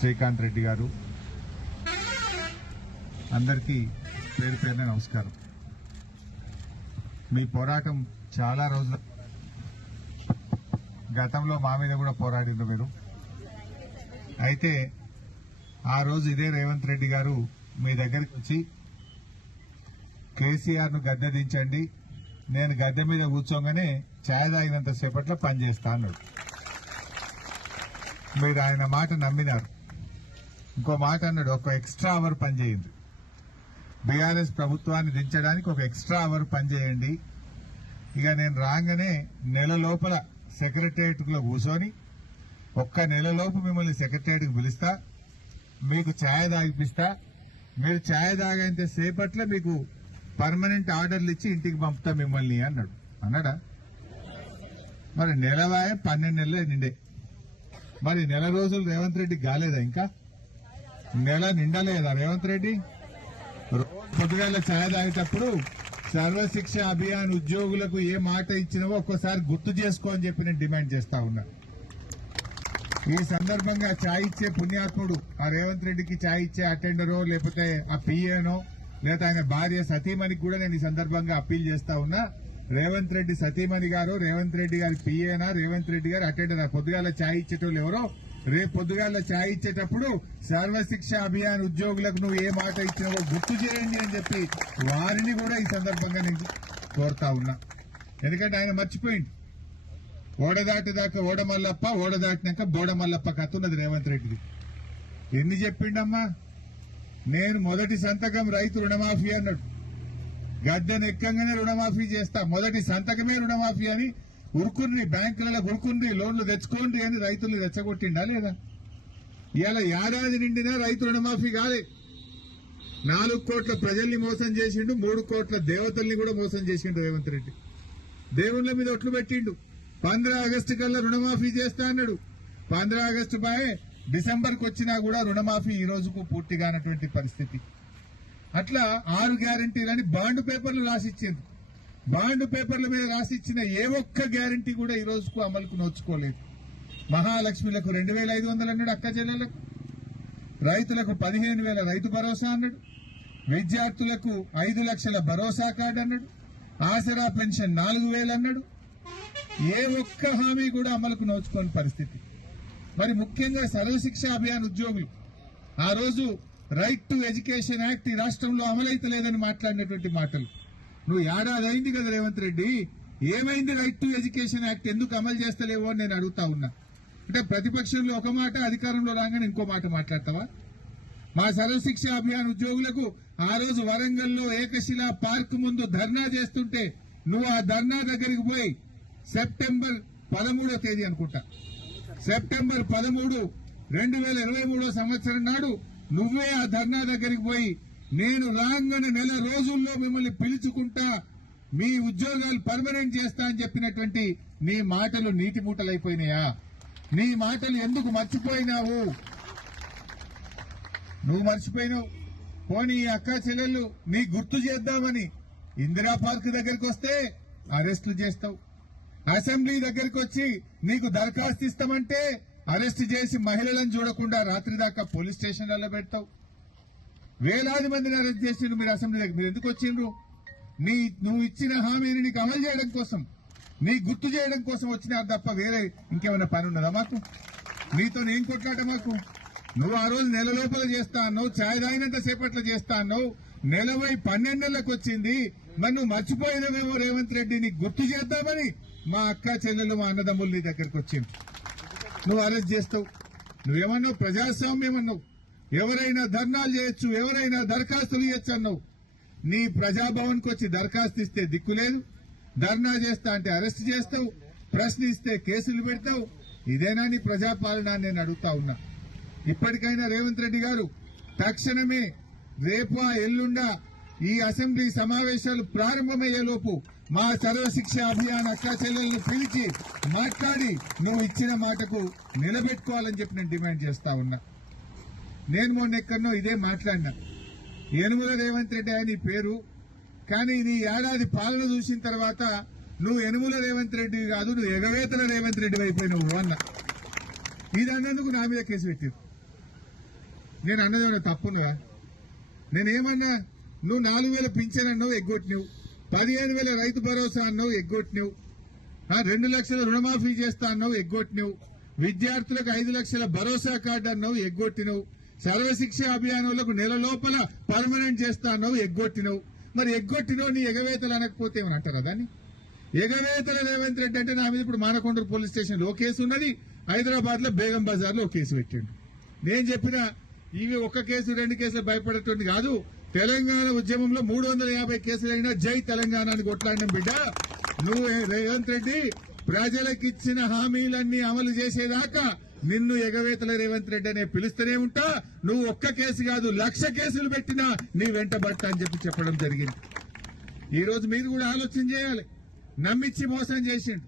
శ్రీకాంత్ రెడ్డి గారు, అందరికీ పేరు పేరున నమస్కారం. మీ పోరాటం చాలా రోజుల గతంలో మా మీద కూడా పోరాడిండ్రు మీరు. అయితే ఆ రోజు ఇదే రేవంత్ రెడ్డి గారు మీ దగ్గరికి వచ్చి కేసీఆర్ ను గద్దె దించండి, నేను గద్దె మీద కూర్చోగానే ఛాయ్ తాగినంత సేపట్లో పనిచేస్తా అన్నాడు. మీరు ఆయన మాట నమ్మినారు. ఇంకో మాట అన్నాడు, ఒక ఎక్స్ట్రా అవర్ పనిచేయండి, బీఆర్ఎస్ ప్రభుత్వాన్ని దించడానికి ఒక ఎక్స్ట్రా అవర్ పనిచేయండి. ఇక నేను రాగానే నెల లోపల సెక్రటేరియట్ లో కూర్చొని ఒక్క నెలలోపు మిమ్మల్ని సెక్రటేరియట్కి పిలుస్తా, మీకు ఛాయ్ తాగిపిస్తా, మీరు ఛాయ్ తాగేంత సేపట్లో మీకు పర్మనెంట్ ఆర్డర్లు ఇచ్చి ఇంటికి పంపుతా మిమ్మల్ని అన్నాడు. అన్నాడా? మరి నెలవాయ 12 నెలలే నిండే. మరి నెల రోజులు రేవంత్ రెడ్డి కాలేదా? ఇంకా నెల నిండలేదా రేవంత్ రెడ్డి? పొద్దుగాల ఛాయ్ తాగేటప్పుడు సర్వశిక్ష అభియాన్ ఉద్యోగులకు ఏ మాట ఇచ్చినావో ఒక్కసారి గుర్తు చేసుకో అని చెప్పి నేను డిమాండ్ చేస్తా ఉన్నా. ఈ సందర్భంగా ఛాయ్ ఇచ్చే పుణ్యాత్ముడు ఆ రేవంత్ రెడ్డికి ఛాయ్ ఇచ్చే అటెండరో లేకపోతే ఆ పిఏనో లేదా ఆయన భార్య సతీమణికి కూడా నేను ఈ సందర్భంగా అప్పీల్ చేస్తా ఉన్నా. రేవంత్ రెడ్డి సతీమణి గారు, రేవంత్ రెడ్డి గారి పిఏనా, రేవంత్ రెడ్డి గారు అటెండర్, పొద్దుగాల ఛాయ్ ఇచ్చేటోళ్ళు ఎవరో రేపు పొద్దుగాల ఛాయ్ ఇచ్చేటప్పుడు సర్వశిక్ష అభియాన్ ఉద్యోగులకు నువ్వు ఏ మాట ఇచ్చినావో గుర్తు చేయండి అని చెప్పి వారిని కూడా ఈ సందర్భంగా నేను కోరుతా ఉన్నా. ఎందుకంటే ఆయన మర్చిపోయింది. ఓడదాటిదాకా ఓడమల్లప్ప, ఓడదాటినాక బోడమల్లప్ప కత్తున్నది రేవంత్ రెడ్డిది. ఎన్ని చెప్పిండమ్మా? నేను మొదటి సంతకం రైతు రుణమాఫీ అన్నాడు. గద్దెను ఎక్కంగానే రుణమాఫీ చేస్తా, మొదటి సంతకమే రుణమాఫీ అని ఉరుకుని బ్యాంకులలో ఉరుకుని లోన్లు తెచ్చుకోండి అని రైతులు రెచ్చగొట్టిండా లేదా? ఇవాళ ఏడాది నిండినా రైతు రుణమాఫీ కాలే. 4 కోట్ల ప్రజల్ని మోసం చేసిండు, 3 కోట్ల దేవతల్ని కూడా మోసం చేసిండు రేవంత్ రెడ్డి. దేవుళ్ల మీద ఒట్లు పెట్టిండు. 15 ఆగస్టు కల్లా రుణమాఫీ చేస్తా అన్నాడు. 15 ఆగస్టు బాయ్ డిసెంబర్కి వచ్చినా కూడా రుణమాఫీ ఈ రోజుకు పూర్తిగానటువంటి పరిస్థితి. అట్లా 6 గ్యారంటీలని బాండ్ పేపర్లు రాసిచ్చింది. బాండ్ పేపర్ల మీద రాసిచ్చిన ఏ ఒక్క గ్యారంటీ కూడా ఈ రోజుకు అమలుకు నోచుకోలేదు. మహాలక్ష్మిలకు 2,500 అన్నాడు అక్క చెల్లెలకు, రైతులకు 15,000 రైతు భరోసా అన్నాడు, విద్యార్థులకు 5 లక్షల భరోసా కార్డు అన్నాడు, ఆసరా పెన్షన్ 4,000 అన్నాడు. ఏ ఒక్క హామీ కూడా అమలుకు నోచుకోని పరిస్థితి. మరి ముఖ్యంగా సర్వశిక్ష అభియాన్ ఉద్యోగులు ఆ రోజు రైట్ టు ఎడ్యుకేషన్ యాక్ట్ ఈ రాష్ట్రంలో అమలైతలేదని మాట్లాడినటువంటి మాటలు. నువ్వు ఏడాది అయింది కదా రేవంత్ రెడ్డి, ఏమైంది రైట్ టు ఎడ్యుకేషన్ యాక్ట్ ఎందుకు అమలు చేస్తలేవో అని నేను అడుగుతా ఉన్నా. అంటే ప్రతిపక్షంలో ఒక మాట, అధికారంలో రాగానే ఇంకో మాట మాట్లాడతావా? మా సర్వశిక్ష అభియాన్ ఉద్యోగులకు ఆ రోజు వరంగల్లో ఏకశిలా పార్క్ ముందు ధర్నా చేస్తుంటే నువ్వు ఆ ధర్నా దగ్గరికి పోయి సెప్టెంబర్ 13వ తేదీ అనుకుంటా, సెప్టెంబర్ 13, 2023 సంవత్సరం నాడు నువ్వే ఆ ధర్నా దగ్గరికి పోయి నేను రాగానే నెల రోజుల్లో మిమ్మల్ని పిలుచుకుంటా, మీ ఉద్యోగాలు పర్మనెంట్ చేస్తా అని చెప్పినటువంటి నీ మాటలు నీటి మూటలైపోయినాయా? నీ మాటలు ఎందుకు మర్చిపోయినావు? నువ్వు మర్చిపోయినావు. పోనీ ఈ అక్క చెల్లెళ్ళు నీ గుర్తు చేద్దామని ఇందిరా పార్క్ దగ్గరికి వస్తే అరెస్టులు చేస్తావు, అసెంబ్లీ దగ్గరికి వచ్చి నీకు దరఖాస్తు ఇస్తామంటే అరెస్ట్ చేసి మహిళలను చూడకుండా రాత్రి దాకా పోలీస్ స్టేషన్లలో పెడతావు. వేలాది మందిని అరెస్ట్ చేసిండ్రు మీరు అసెంబ్లీ దగ్గర. మీరు ఎందుకు వచ్చిండ్రు? నువ్వు ఇచ్చిన హామీని నీకు అమలు చేయడం కోసం, నీ గుర్తు చేయడం కోసం వచ్చినారు తప్ప వేరే ఇంకేమైనా పని ఉన్నదా మాకు? నీతో నేను కొట్లాట మాకు? నువ్వు ఆ రోజు నెల లోపల చేస్తా అన్నావు, ఛాయ్ తాగినంత సేపట్లో చేస్తా అన్నావు, నెలవై 12 నెలలకు వచ్చింది. మరి నువ్వు మర్చిపోయినవేమో రేవంత్ రెడ్డి, నీకు గుర్తు చేద్దామని మా అక్క చెల్లెలు మా అన్నదమ్ములు నీ దగ్గరకు వచ్చింది. నువ్వు అరెస్ట్ చేస్తావు. నువ్వేమన్నావు? ప్రజాస్వామ్యం అన్నావు, ఎవరైనా ధర్నాలు చేయొచ్చు, ఎవరైనా దరఖాస్తులు చేయొచ్చు అన్నావు. నీ ప్రజాభవన్ కు వచ్చి దరఖాస్తు ఇస్తే దిక్కులేదు, ధర్నా చేస్తా అంటే అరెస్ట్ చేస్తావు, ప్రశ్నిస్తే కేసులు పెడతావు. ఇదేనా నీ ప్రజాపాలన అని నేను అడుగుతా ఉన్నా. ఇప్పటికైనా రేవంత్ రెడ్డి గారు తక్షణమే రేపు ఎల్లుండా ఈ అసెంబ్లీ సమావేశాలు ప్రారంభమయ్యేలోపు మా సర్వశిక్ష అభియాన్ అక్కా చెల్లెలను పిలిచి మాట్లాడి నువ్వు ఇచ్చిన మాటకు నిలబెట్టుకోవాలని చెప్పి నేను డిమాండ్ చేస్తా ఉన్నా. నేను మొన్న ఎక్కడనో ఇదే మాట్లాడినా. యనుమల రేవంత్ రెడ్డి అని పేరు, కానీ నీ ఏడాది పాలన చూసిన తర్వాత నువ్వు యనుమల రేవంత్ రెడ్డి కాదు, నువ్వు ఎగవేతల రేవంత్ రెడ్డి అయిపోయినావు అన్న. ఇది అన్నందుకు నా మీద కేసు పెట్టారు. నేను అన్నదేమన్నా తప్పునువా? నేనేమన్నా? నువ్వు 4,000 పింఛన్ అన్నావు, ఎగ్గొట్టినావు. 15,000 రైతు భరోసా అన్నావు, ఎగ్గొట్టినావు. 2 లక్షల రుణమాఫీ చేస్తా అన్నావు, ఎగ్గొట్టినావు. విద్యార్థులకు 5 లక్షల భరోసా కార్డు అన్నావు, ఎగ్గొట్టినావు. సర్వశిక్ష అభియానంలో నెల లోపల పర్మనెంట్ చేస్తా అన్నావు, ఎగ్గొట్టినావు. మరి ఎగ్గొట్టినావు నీ ఎగవేతలు అనకపోతే ఏమని అంటారా దాన్ని? ఎగవేతల రేవంత్ రెడ్డి అంటే నా మీద ఇప్పుడు మానకొండూరు పోలీస్ స్టేషన్ లో కేసు ఉన్నది, హైదరాబాద్ లో బేగం బజార్ లో కేసు పెట్టిండు. నేను చెప్పిన ఇవి ఒక్క కేసు 2 కేసులు భయపడేటువంటి కాదు. తెలంగాణ ఉద్యమంలో 350 కేసులైనా జై తెలంగాణ అని కొట్లాడిన బిడ్డ నువ్వు. రేవంత్ రెడ్డి ప్రజలకిచ్చిన హామీలన్నీ అమలు చేసేదాకా నిన్ను ఎగవేతల రేవంత్ రెడ్డి అనే పిలుస్తూనే ఉంటా. నువ్వు ఒక్క కేసు కాదు 1,00,000 కేసులు పెట్టినా నీ వెంట బట్ట అని చెప్పడం జరిగింది. ఈ రోజు మీరు కూడా ఆలోచన చేయాలి. నమ్మిచ్చి మోసం చేసిండు,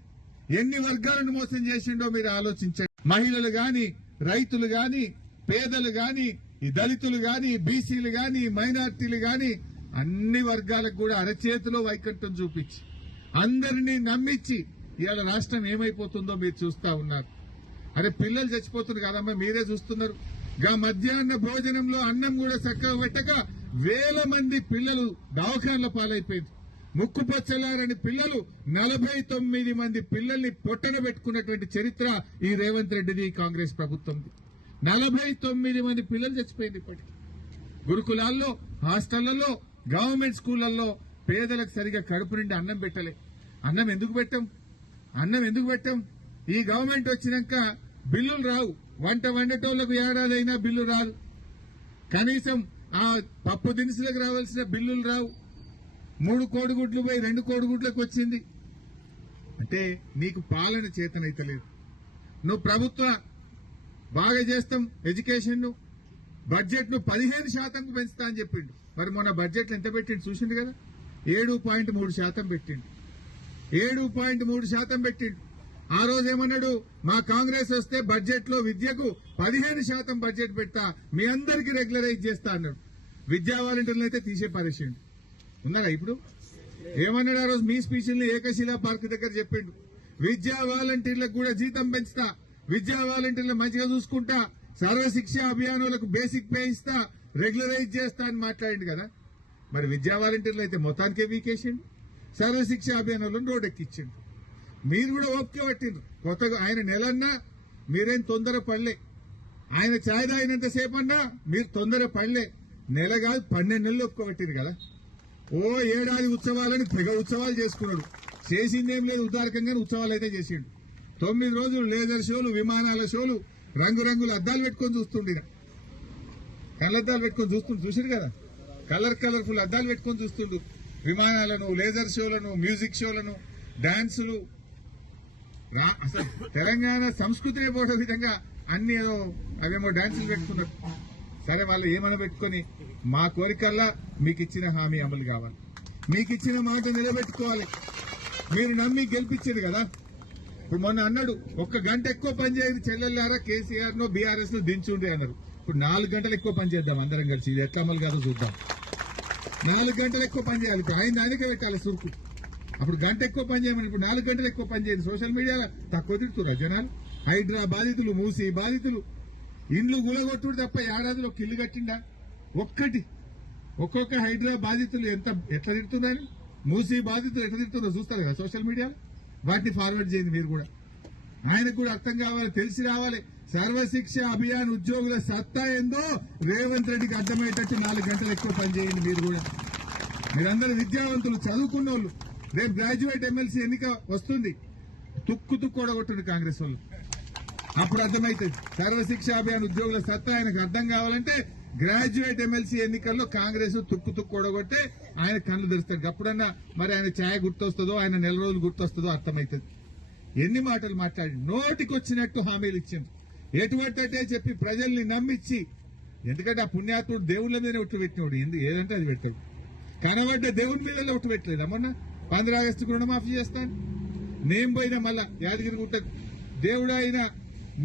ఎన్ని వర్గాలను మోసం చేసిండో మీరు ఆలోచించండి. మహిళలు గాని, రైతులు గాని, పేదలు గాని, ఈ దళితులు గాని, బీసీలు గాని, మైనార్టీలు గాని అన్ని వర్గాలకు కూడా అరచేతిలో వైకుంఠం చూపించి అందరినీ నమ్మించి ఇవాళ రాష్ట్రం ఏమైపోతుందో మీరు చూస్తా ఉన్నారు. అరే పిల్లలు చచ్చిపోతున్నారు కదమ్మా, మీరే చూస్తున్నారు. గా మధ్యాహ్న భోజనంలో అన్నం కూడా చక్కగా పెట్టక వేల మంది పిల్లలు దవాఖాన్ల పాలైపోయింది. ముక్కుపచ్చలారని పిల్లలు 49 మంది పిల్లల్ని పొట్టన పెట్టుకున్నటువంటి చరిత్ర ఈ రేవంత్ రెడ్డిది, కాంగ్రెస్ ప్రభుత్వంది. 49 మంది పిల్లలు చచ్చిపోయింది ఇప్పటికి. గురుకులాల్లో, హాస్టళ్లలో, గవర్నమెంట్ స్కూళ్లలో పేదలకు సరిగా కడుపు నిండి అన్నం పెట్టలే. అన్నం ఎందుకు పెట్టాం? ఈ గవర్నమెంట్ వచ్చినాక బిల్లులు రావు. వంట వండేటోళ్లకు ఏడాదైనా బిల్లు రాదు. కనీసం ఆ పప్పు దినుసులకు రావాల్సిన బిల్లులు రావు. 3 కోడిగుడ్లు పోయి 2 కోడిగుడ్లకు వచ్చింది. అంటే నీకు పాలన చేతనైతలేదు. నువ్వు ప్రభుత్వ బాగా చేస్తాం ఎడ్యుకేషన్ ను, బడ్జెట్ ను 15% పెంచుతా అని చెప్పిండు. మరి మొన్న బడ్జెట్ ఎంత పెట్టిండు చూసిండు కదా, 7.3% పెట్టిండు. 7.3% పెట్టిండు. ఆ రోజు ఏమన్నాడు, మా కాంగ్రెస్ వస్తే బడ్జెట్ లో విద్యకు 15% బడ్జెట్ పెడతా, మీ అందరికీ రెగ్యులరైజ్ చేస్తా అన్నాడు. విద్యా వాలంటీర్లు అయితే తీసే పరిస్థితి ఉన్నారా ఇప్పుడు? ఏమన్నాడు ఆ రోజు మీ స్పీచ్ని ఏకశిలా పార్క్ దగ్గర చెప్పిండు, విద్యా వాలంటీర్లకు కూడా జీతం పెంచుతా, విద్యా వాలంటీర్లు మంచిగా చూసుకుంటా, సర్వశిక్ష అభియానులకు బేసిక్ పే ఇస్తా, రెగ్యులరైజ్ చేస్తా అని మాట్లాడిండు కదా. మరి విద్యా వాలంటీర్లు అయితే మొత్తానికే వీకేసిండు, సర్వశిక్ష అభియానంలో రోడ్ ఎక్కించిండు. మీరు కూడా ఓపిక పట్టిండ్రు. కొత్తగా ఆయన నెలన్నా మీరేం తొందర పడలే. ఆయన ఛాయ్ తాగినంత సేపు అన్నా మీరు తొందర పడలే. నెల కాదు 12 నెలలు ఒప్పుకోబట్టింది కదా. ఓ ఏడాది ఉత్సవాలని తెగ ఉత్సవాలు చేసుకున్నాడు. చేసిందేం లేదు, ఉదారకంగానే ఉత్సవాలు అయితే చేసిండు. 9 రోజులు లేజర్ షోలు, విమానాల షోలు, రంగురంగుల అద్దాలు పెట్టుకొని చూస్తుండే. కళ్ళద్దాలు పెట్టుకొని చూసిండు కదా, కలర్ఫుల్ అద్దాలు పెట్టుకొని చూస్తుండు. విమానాలను, లేజర్ షోలను, మ్యూజిక్ షోలను, డాన్సులు. అసలు తెలంగాణ సంస్కృతిని పోయే విధంగా అన్ని అవేమో డాన్సులు పెట్టుకున్నారు. సరే వాళ్ళు ఏమైనా పెట్టుకుని మా కోరికల్లా మీకు ఇచ్చిన హామీ అమలు కావాలి, మీకు ఇచ్చిన మాట నిలబెట్టుకోవాలి. మీరు నమ్మి గెలిపించారు కదా. ఇప్పుడు మొన్న అన్నాడు 1 గంట ఎక్కువ పని చేయదు చెల్లెల్లారా కేసీఆర్ నో బీఆర్ఎస్ ను దించుండే అన్నారు. ఇప్పుడు 4 గంటలు ఎక్కువ పని చేద్దాం అందరం కలిసి, ఇది ఎట్లా అమలు కాదో చూద్దాం. 4 గంటలు ఎక్కువ పని చేయాలి. ఇప్పుడు ఆయనకే పెట్టాలి సురుకు. అప్పుడు గంట ఎక్కువ పని చేయమని, ఇప్పుడు 4 గంటలు ఎక్కువ పని చేయండి. సోషల్ మీడియాలో తక్కువ తిడుతున్నారు జనాలు. హైడ్రా బాధితులు, మూసి బాధితులు, ఇండ్లు గులగొట్టుడు తప్ప ఏడాదిలో ఒక ఇల్లు కట్టిండా? ఒక్కొక్క హైడ్రా బాధితులు ఎట్లా తిడుతున్నారని, మూసి బాధితులు ఎట్లా తిడుతున్నారో చూస్తారు కదా సోషల్ మీడియాలో. వాటిని ఫార్వర్డ్ చేయండి మీరు కూడా. ఆయనకు కూడా అర్థం కావాలి, తెలిసి రావాలి. సర్వశిక్ష అభియాన్ ఉద్యోగుల సత్తా ఏందో రేవంత్ రెడ్డికి అర్థమయ్యేటట్టు 4 గంటలు ఎక్కువ పని చేయండి మీరు కూడా. మీరందరూ విద్యావంతులు, చదువుకున్న వాళ్ళు. రేపు గ్రాడ్యుయేట్ ఎమ్మెల్సీ ఎన్నిక వస్తుంది, తుక్కు ఓడగొట్టుండి కాంగ్రెస్ వాళ్ళు. అప్పుడు అర్థమైతుంది సర్వశిక్ష అభియాన్ ఉద్యోగుల సత్తా ఆయనకు అర్థం కావాలంటే గ్రాడ్యుయేట్ ఎమ్మెల్సీ ఎన్నికల్లో కాంగ్రెస్ తుక్కు ఓడగొట్టే ఆయన కళ్ళు తెరుస్తాడు. అప్పుడన్నా మరి ఆయన ఛాయ గుర్తొస్తుందో, ఆయన నెల రోజులు గుర్తొస్తుందో అర్థమవుతుంది. ఎన్ని మాటలు మాట్లాడి నోటికి వచ్చినట్టు హామీలు ఇచ్చింది. ఎటువంటి చెప్పి ప్రజల్ని నమ్మించి, ఎందుకంటే ఆ పుణ్యాత్ముడు దేవుళ్ళ మీద ఒట్టు పెట్టినోడు, ఏదంటే అది పెట్టాడు. కనబడ్డ దేవుని మీద ఒట్టు పెట్టలేదు. అమ్మన్నా 15 ఆగస్టుకు రుణమాఫీ చేస్తాను నేను పోయినా మళ్ళా యాదగిరి గుట్టకు. దేవుడు ఆయన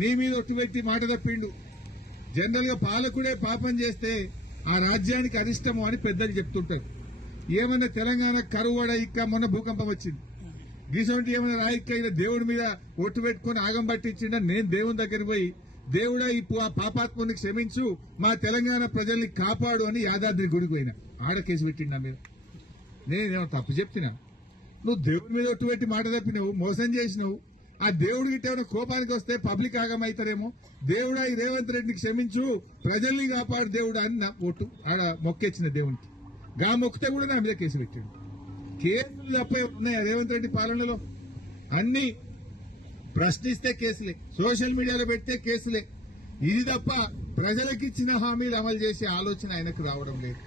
నీ మీద ఒట్టు పెట్టి మాట తప్పిండు. జనరల్ గా పాలకుడే పాపం చేస్తే ఆ రాజ్యానికి అరిష్టము అని పెద్దలు చెప్తుంటారు. ఏమన్నా తెలంగాణ కరువడ ఇక్క మొన్న భూకంపం వచ్చింది, గీసొంటి ఏమైనా రాయిక్క దేవుడి మీద ఒట్టు పెట్టుకుని ఆగం పట్టించిండ. నేను దేవుని దగ్గరికి పోయి దేవుడా ఈ పాపాత్ముని క్షమించు, మా తెలంగాణ ప్రజల్ని కాపాడు అని యాదాద్రి గుడికి పోయినా. ఆడ కేసు పెట్టిండా మీరు? నేనేమో తప్పు చెప్తున్నా? నువ్వు దేవుడి మీద ఒట్టు పెట్టి మాట తప్పినావు, మోసం చేసినావు. ఆ దేవుడి గిట్ట కోపానికి వస్తే పబ్లిక్ ఆగమవుతారేమో. దేవుడా ఈ రేవంత్ రెడ్డిని క్షమించు, ప్రజల్ని కాపాడు దేవుడా అని నా ఒట్టు ఆడ మొక్కేచ్చిన దేవునికి. గా మొక్కితే కూడా నా మీద కేసు పెట్టాడు. కేసులు తప్ప ఉన్నాయా రేవంత్ రెడ్డి పాలనలో? అన్ని ప్రశ్నిస్తే కేసులే, సోషల్ మీడియాలో పెడితే కేసులే. ఇది తప్ప ప్రజలకిచ్చిన హామీలు అమలు చేసే ఆలోచన ఆయనకు రావడం లేదు.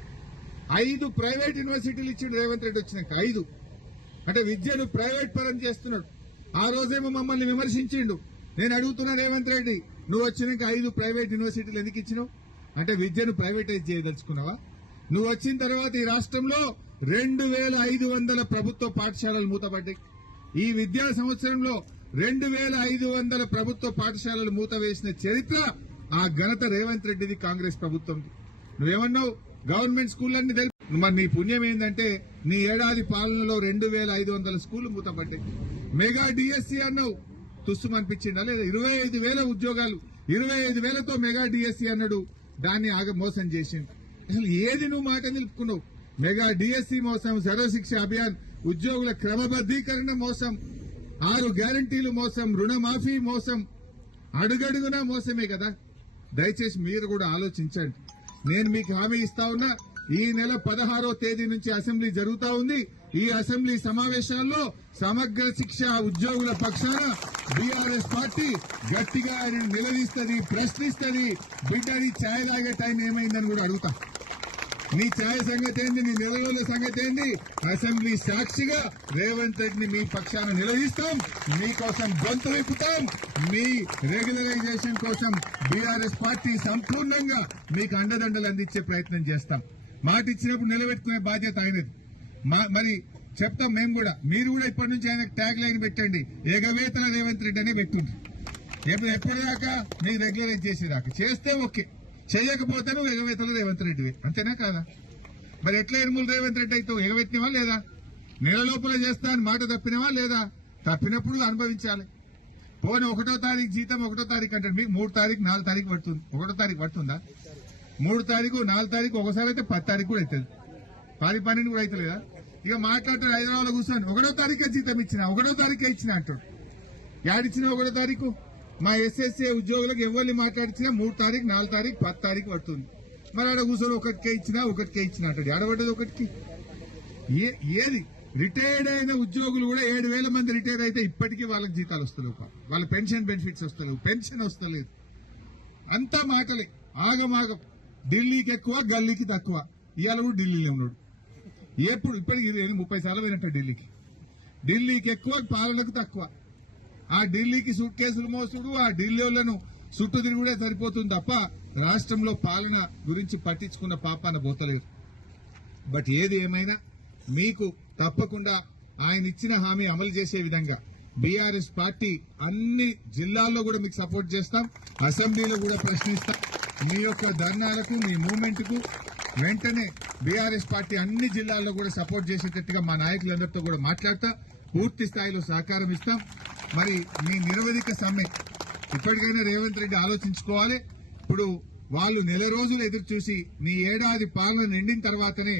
5 ప్రైవేట్ యూనివర్సిటీలు ఇచ్చిండు రేవంత్ రెడ్డి వచ్చినాక. 5 అంటే విద్యను ప్రైవేట్ పరం చేస్తున్నాడు. ఆ రోజేమో మమ్మల్ని విమర్శించిండు. నేను అడుగుతున్నా రేవంత్ రెడ్డి, నువ్వు వచ్చినాక 5 ప్రైవేట్ యూనివర్సిటీలు ఎందుకు ఇచ్చినావు? అంటే విద్యను ప్రైవేటైజ్ చేయదలుచుకున్నావా? నువ్వు వచ్చిన తర్వాత ఈ రాష్ట్రంలో 2500 ప్రభుత్వ పాఠశాలలు మూతపడ్డాయి. ఈ విద్యా సంవత్సరంలో 2500 ప్రభుత్వ పాఠశాలలు మూతవేసిన చరిత్ర, ఆ ఘనత రేవంత్ రెడ్డిది, కాంగ్రెస్ ప్రభుత్వం. నువ్వేమన్నావు? గవర్నమెంట్ స్కూళ్ళన్నీ మరి నీ పుణ్యం ఏంటంటే నీ ఏడాది పాలనలో 2500 స్కూళ్లు మూతపడ్డాయి. మెగా డిఎస్సీ అన్నావు, తుస్సుమనిపించిందా లేదా? 25,000 ఉద్యోగాలు, 25,000తో మెగా డిఎస్సీ అన్నాడు. దాన్ని మోసం చేసిండు. అసలు ఏది నువ్వు మాట నిలుపుకున్నావు? మెగా డిఎస్సీ మోసం, సర్వశిక్ష అభియాన్, ఉద్యోగుల క్రమబద్దీకరణ మోసం, 6 గ్యారంటీలు మోసం, రుణమాఫీ మోసం, అడుగడుగునా మోసమే కదా. దయచేసి మీరు కూడా ఆలోచించండి. నేను మీకు హామీ ఇస్తా ఉన్నా, ఈ నెల 16వ తేదీ నుంచి అసెంబ్లీ జరుగుతా ఉంది. ఈ అసెంబ్లీ సమావేశాల్లో సమగ్ర శిక్ష ఉద్యోగుల పక్షాన బీఆర్ఎస్ పార్టీ గట్టిగా ఆయన నిలదీస్తుంది, ప్రశ్నిస్తుంది. బిడ్డని ఛాయ్ తాగే టైం ఏమైందని కూడా అడుగుతా. నీ ఛాయ్ సంగతి ఏంది? నీ నెలల సంగతి ఏంది? అసెంబ్లీ సాక్షిగా రేవంత్ రెడ్డిని మీ పక్షాన నిలదీస్తాం, మీకోసం గొంతు విప్పుతాం. మీ రెగ్యులరైజేషన్ కోసం బీఆర్ఎస్ పార్టీ సంపూర్ణంగా మీకు అండదండలు అందించే ప్రయత్నం చేస్తాం. మాట ఇచ్చినప్పుడు నిలబెట్టుకునే బాధ్యత ఆయనది. మరి చెప్తాం మేము కూడా. మీరు కూడా ఇప్పటి నుంచి ఆయనకు ట్యాగ్ లైన్ పెట్టండి, ఎగవేతల రేవంత్ రెడ్డి అనే పెట్టుండ్రు. ఎప్పటిదాకా మీకు రెగ్యులరైజ్ చేసేదాకా. చేస్తే ఓకే, చేయకపోతే నువ్వు ఎగవేతలు రేవంత్ రెడ్డివి, అంతేనా కాదా? మరి ఎట్లా ఎరుములు రేవంత్ రెడ్డి అయితే ఎగవెత్తినవా లేదా? నెల లోపల చేస్తా అని మాట తప్పినవా లేదా? తప్పినప్పుడు అనుభవించాలి. పోనీ 1వ తారీఖు జీతం 1వ తారీఖు అంటాడు. మీకు 3 తారీఖు 4 తారీఖు పడుతుంది. 1వ తారీఖు పడుతుందా? 3 తారీఖు 4 తారీఖు ఒకసారి అయితే 10 తారీఖు కూడా అవుతుంది. 10, 12 కూడా అవుతలేదా? ఇక మాట్లాడతాడు హైదరాబాద్ లో కూర్చొని 1వ తారీఖే జీతం ఇచ్చిన, 1వ తారీఖే ఇచ్చిన అంటాడు. యాడిచ్చిన 1వ తారీఖు? మా ఎస్ఎస్సీ ఉద్యోగులకు ఎవరిని మాట్లాడించినా 3 తారీఖు 4 తారీఖు 10 తారీఖు పడుతుంది. మరి ఆడ కూర్చొని ఒకటికే ఇచ్చినా అంటాడు. ఆడబడ్డది ఒకటికి. ఏది? రిటైర్డ్ అయిన ఉద్యోగులు కూడా 7,000 మంది రిటైర్ అయితే ఇప్పటికీ వాళ్ళకి జీతాలు వస్తలేవు, వాళ్ళ పెన్షన్ బెనిఫిట్స్ వస్తలేవు, పెన్షన్ వస్తలేదు. అంతా మాటలే, ఆగమాగం. ఢిల్లీకి ఎక్కువ, గల్లీకి తక్కువ. ఇవాళ కూడా ఢిల్లీలో ఉన్నాడు. ఇప్పటికి 30 సార్లు పోయినట్టు ఢిల్లీకి. ఢిల్లీకి ఎక్కువ, పాలనకు తక్కువ. ఆ ఢిల్లీకి సూట్ కేసులు మోసుడు, ఆ ఢిల్లీ వాళ్ళను చుట్టూ తిరుగుడే సరిపోతుంది తప్ప రాష్ట్రంలో పాలన గురించి పట్టించుకున్న పాపాన పోతలేదు. బట్ ఏది ఏమైనా మీకు తప్పకుండా ఆయన ఇచ్చిన హామీ అమలు చేసే విధంగా బీఆర్ఎస్ పార్టీ అన్ని జిల్లాల్లో కూడా మీకు సపోర్ట్ చేస్తాం, అసెంబ్లీలో కూడా ప్రశ్నిస్తాం. మీ యొక్క ధర్నాలకు, మీ మూవ్మెంట్ కు వెంటనే బీఆర్ఎస్ పార్టీ అన్ని జిల్లాల్లో కూడా సపోర్ట్ చేసేటట్టుగా మా నాయకులందరితో కూడా మాట్లాడతా, పూర్తి స్థాయిలో సహకారం ఇస్తాం. మరి మీ నిరవధిక సమ్మె ఇప్పటికైనా రేవంత్ రెడ్డి ఆలోచించుకోవాలి. ఇప్పుడు వాళ్ళు నెల రోజులు ఎదురు చూసి నీ ఏడాది పాలన నిండిన తర్వాతనే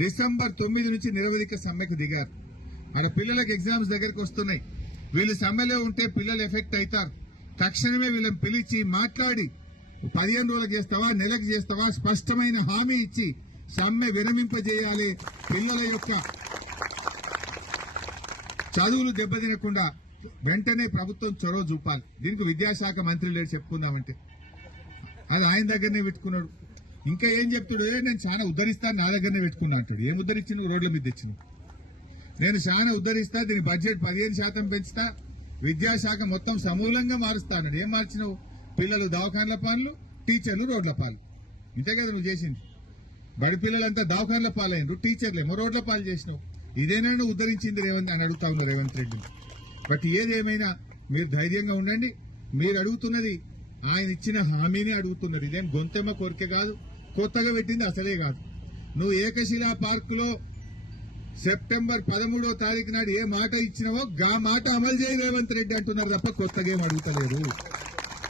డిసెంబర్ 9 నుంచి నిరవధిక సమ్మెకు దిగారు. ఆడ పిల్లలకు ఎగ్జామ్స్ దగ్గరకు వస్తున్నాయి. వీళ్ళు సమ్మెలో ఉంటే పిల్లలు ఎఫెక్ట్ అవుతారు. తక్షణమే వీళ్ళని పిలిచి మాట్లాడి 15 రోజులకు చేస్తావా, నెలకు చేస్తావా, స్పష్టమైన హామీ ఇచ్చి సమ్మె విరమింపజేయాలి. పిల్లల యొక్క చదువులు దెబ్బతినకుండా వెంటనే ప్రభుత్వం చొరవ చూపాలి. దీనికి విద్యాశాఖ మంత్రి లేడు చెప్పుకుందామంటే, అది ఆయన దగ్గరనే పెట్టుకున్నాడు. ఇంకా ఏం చెప్తాడు? నేను చాలా ఉద్ధరిస్తాను, నా దగ్గరనే పెట్టుకున్నా అంటాడు. ఏం ఉద్ధరించిన? రోడ్ల మీద తెచ్చిన. నేను చాలా ఉద్ధరిస్తా, దీని బడ్జెట్ 15% పెంచుతా, విద్యాశాఖ మొత్తం సమూలంగా మారుస్తా అన్నాడు. ఏం మార్చినావు? పిల్లలు దవాఖాన్ల పాలు, టీచర్లు రోడ్ల పాలు. ఇంతే కదా నువ్వు చేసింది. బడి పిల్లలంతా దవాఖాన్ల పాలైనరు, టీచర్లేమో రోడ్ల పాలు చేసినావు. ఇదేనా నువ్వు ఉద్ధరించింది రేవంత్ అని అడుగుతా ఉన్నావు రేవంత్ రెడ్డిని. బట్ ఏదేమైనా మీరు ధైర్యంగా ఉండండి. మీరు అడుగుతున్నది ఆయన ఇచ్చిన హామీని అడుగుతున్నారు. ఇదేం గొంతెమ్మ కోరిక కాదు, కొత్తగా పెట్టింది అసలే కాదు. నువ్వు ఏకశిలా పార్క్ లో సెప్టెంబర్ 13వ తారీఖు నాడు ఏ మాట ఇచ్చినావో గా మాట అమలు చేయి రేవంత్ రెడ్డి అంటున్నారు తప్ప కొత్తగా ఏం అడుగుతలేరు.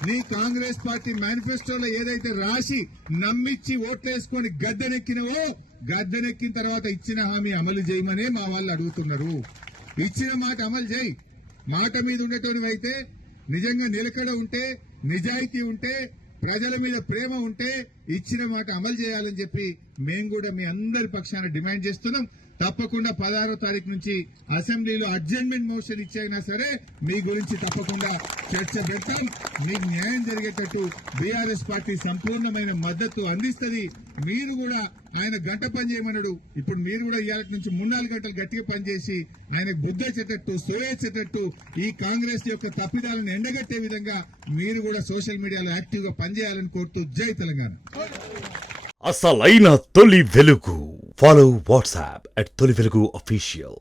నీ కాంగ్రెస్ పార్టీ మేనిఫెస్టోలో ఏదైతే రాసి నమ్మిచ్చి ఓట్లేసుకొని గద్దెనెక్కినవో గద్దెనెక్కిన తర్వాత ఇచ్చిన హామీ అమలు చేయమనే మా వాళ్ళు అడుగుతున్నారు. ఇచ్చిన మాట అమలు చేయి. మాట మీద ఉండేటోనివైతే, నిజంగా నిలకడ ఉంటే, నిజాయితీ ఉంటే, ప్రజల మీద ప్రేమ ఉంటే ఇచ్చిన మాట అమలు చేయాలని చెప్పి మేము కూడా మీ అందరి పక్షాన డిమాండ్ చేస్తున్నాం. తప్పకుండా 16వ తారీఖు నుంచి అసెంబ్లీలో అడ్జర్న్మెంట్ మోషన్ ఇచ్చైనా సరే మీ గురించి తప్పకుండా చర్చ పెడతాం. మీకు న్యాయం జరిగేటట్టు బీఆర్ఎస్ పార్టీ సంపూర్ణమైన మద్దతు అందిస్తుంది. మీరు కూడా ఆయన గంట పని చేయమన్నాడు. ఇప్పుడు మీరు కూడా ఇవాళ నుంచి 3-4 గంటలు గట్టిగా పనిచేసి ఆయనకు బుద్ధ చెట్టట్టు సోయేసేటట్టు ఈ కాంగ్రెస్ యొక్క తప్పిదాలను ఎండగట్టే విధంగా మీరు కూడా సోషల్ మీడియాలో యాక్టివ్ గా పనిచేయాలని కోరుతూ జై తెలంగాణ. అసలైన తొలి వెలుగు. ఫాలో వాట్సాప్ @తొలి వెలుగు official.